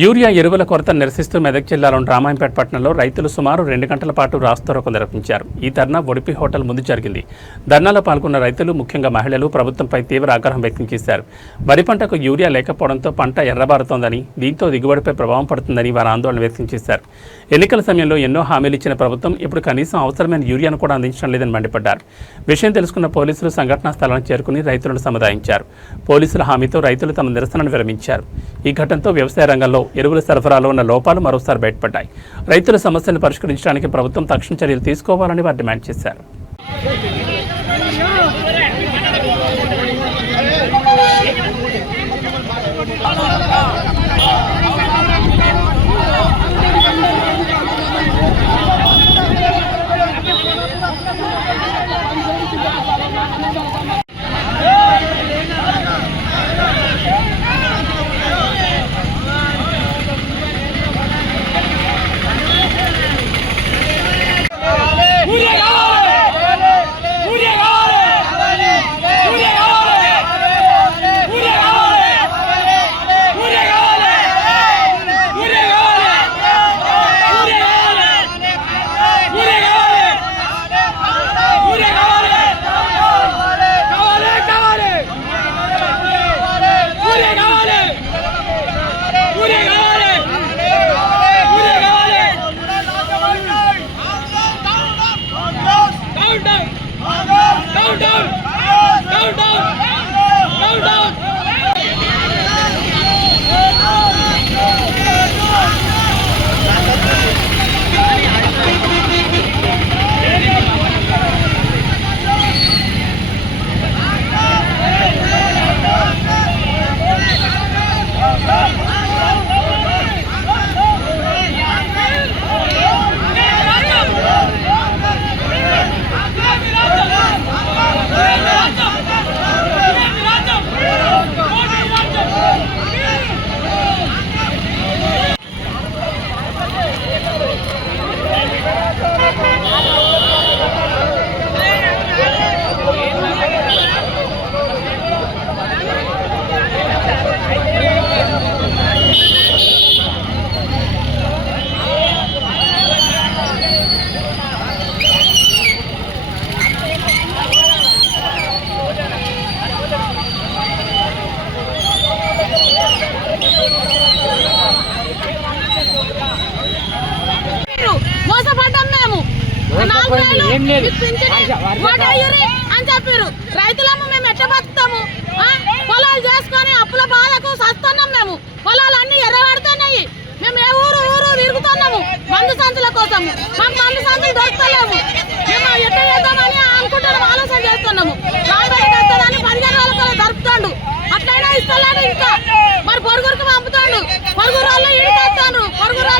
Urea ఎరువుల కొరత నిరసిస్తూ మెదక్ జిల్లాలోని రామాయంపేట పట్టణంలో రైతులు సుమారు 2 గంటల పాటు రాస్తారోకో నిర్వహించారు. ఈ ధర్నా ఒడిపి హోటల్ ముందు జరిగింది. ధర్నాలో పాల్గొన్న రైతులు, ముఖ్యంగా మహిళలు ప్రభుత్వంపై తీవ్ర ఆగ్రహం వ్యక్తం చేశారు. వరి పంటకు యూరియా లేకపోవడంతో పంట ఎర్రబారుతోందని, దీంతో దిగుబడిపై ప్రభావం పడుతుందని వారు ఆందోళన వ్యక్తం చేశారు. ఎన్నికల సమయంలో ఎన్నో హామీలు ఇచ్చిన ప్రభుత్వం ఇప్పుడు కనీసం అవసరమైన యూరియాను కూడా అందించడం లేదని మండిపడ్డారు. విషయం తెలుసుకున్న పోలీసులు సంఘటనా స్థలానికి చేరుకుని రైతులను సముదాయించారు. పోలీసుల హామీతో రైతులు తమ నిరసనను విరమించారు. ఈ ఘటనతో వ్యవసాయ రంగంలో ఎరువుల సరఫరాలో ఉన్న లోపాలు మరోసారి బయటపడ్డాయి. రైతుల సమస్యలను పరిష్కరించడానికి ప్రభుత్వం తక్షణ చర్యలు తీసుకోవాలని వారు డిమాండ్ చేశారు. అని చెప్పారు. రైతులము మేము ఎట్లా బతుకుతాము? పొలాలు చేసుకొని అప్పుల బాధకు సస్తున్నాం. మేము పొలాలన్నీ ఎర్రబడుతున్నాయి. మేము ఏ ఊరు తిరుగుతున్నాము మందు సంచుల కోసం. మాకు మందు సంచులు దొరుకుతలేము. మేము ఎట్లా చేద్దామని అనుకుంటున్నాము, ఆలోచన చేస్తున్నాము. రాబోయేదని 15 రోజులు జరుపుతాడు, అట్లయినా ఇస్తలేడు. ఇంకా మరి పొరుగురికి పంపుతాడు. పొరుగురు వాళ్ళు ఇంటికి వస్తాను. పొరుగురు